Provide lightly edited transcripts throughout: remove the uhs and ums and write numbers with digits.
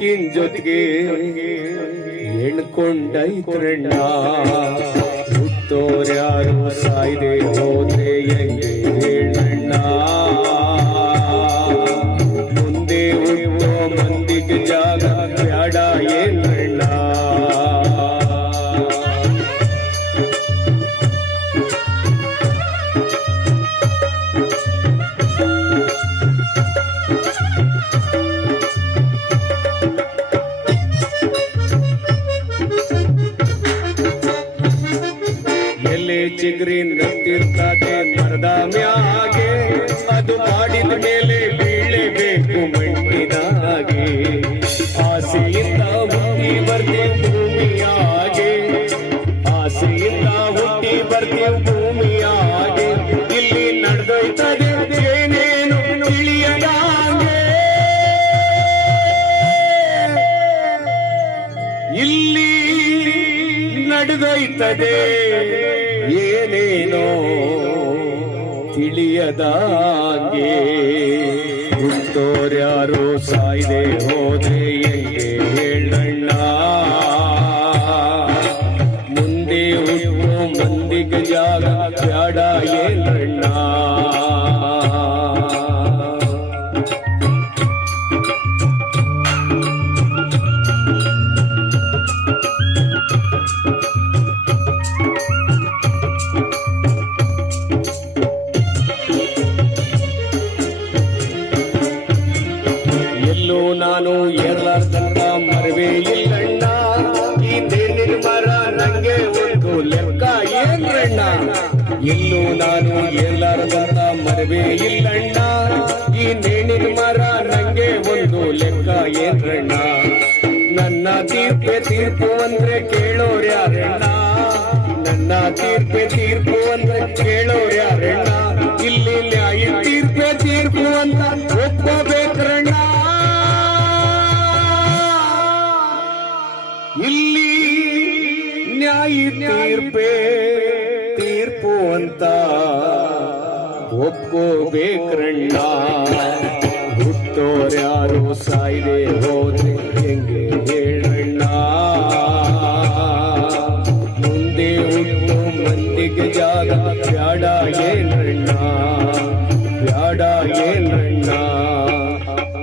ಬದುಕಿನ ಜೊತೆಗೆ ಎಣ್ಕೊಂಡೈತ್ರಣ್ಣ ಹುಟ್ಟೋರ್ಯಾರು ಸಾಯ್ದೆ ಹೋದ್ರೆ ಹೆಂಗೆ ಹೇಳಣ್ಣ ಮುಂದೆ ಹುಟ್ಟೋ ಮಂದಿಗೆ ಜಾಗ ಬ್ಯಾಡ ಏನಣ್ಣ ಚಿಗ್ರಿ ನತ್ತಿರ್ತದೆ ಮರದ ಮ್ಯಾಗೆ ಅದು ಮಾಡಿದ ಮೇಲೆ ಬೀಳಬೇಕು ಮಣ್ಣಿನಾಗೆ ಆಸೆಯಿಂದ ಹುಟ್ಟಿ ಬರ್ತೀವಿ ಭೂಮಿಯಾಗೆ ಆಸೆಯಿಂದ ಹುಟ್ಟಿ ಬರ್ತೀವಿ ಭೂಮಿಯಾಗೆ ಇಲ್ಲಿ ನಡೆದೊಯ್ತದೆ ಏನೇನು ತಿಳಿಯದಾಗೆ ಇಲ್ಲಿ ನಡೆದೊಯ್ತದೆ ಏನೇನೋ ತಿಳಿಯದಾಗೆ ಹುಟ್ಟೋರ್ಯಾರೋ ಸಾಯ್ದೆ ಹೋದ್ರೆ ಹೆಂಗೆ ಹೇಳಣ್ಣ ಮುಂದೆ ಹುಟ್ಟೋ ಮಂದಿಗೆ ಜಾಗ ಬ್ಯಾಡ ಏನಣ್ಣ ನಾನು ಏರ್ಲಾರ್ದಂತ ಮರವೇ ಇಲ್ಲಣ್ಣ ಈ ನೇಣಿನ ಮರ ನಂಗೆ ಒಂದು ಲೆಕ್ಕ ಏನ್ರಣ್ಣ ಎಲ್ಲೂ ನಾನು ಏರ್ಲಾರ್ದಂತ ಮರವೇ ಇಲ್ಲಣ್ಣ ಈ ನೇಣಿನ ಮರ ನಂಗೆ ಒಂದು ಲೆಕ್ಕ ಏನ್ರಣ್ಣ ನನ್ನ ತೀರ್ಪು ಅಂದ್ರೆ ಕೇಳೋರ್ಯಾರಣ್ಣ ನನ್ನ ತೀರ್ಪು ಅಂದ್ರೆ ಕೇಳೋರ್ಯಾರಣ್ಣ ಇಲ್ಲಿ ನ್ಯಾಯ ತೀರ್ಪು ಅಂತ ಒಪ್ಪಬೇಕ್ರಣ್ಣ ಇಲ್ಲಿ ನ್ಯಾಯ ತೀರ್ಪು ಅಂತ ಒಪ್ಕೋಬೇಕ್ರಣ್ಣ ಹುಟ್ಟೋರ್ಯಾರು ಸಾಯ್ದೆ ಹೋದ್ರೆ ಹೆಂಗೆ ಹೇಳಣ್ಣ ಮುಂದೆ ಹುಟ್ಟೋ ಮಂದಿಗೆ ಜಾಗ ಬ್ಯಾಡ ಏನಣ್ಣ ಬ್ಯಾಡ ಏನಣ್ಣ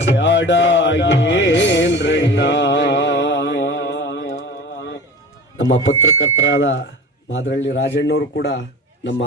ಬ್ಯಾಡ ಏನ್ರಣ್ಣ. ನಮ್ಮ ಪತ್ರಕರ್ತರಾದ ಮಾದರಳ್ಳಿ ರಾಜಣ್ಣವರು ಕೂಡ ನಮ್ಮ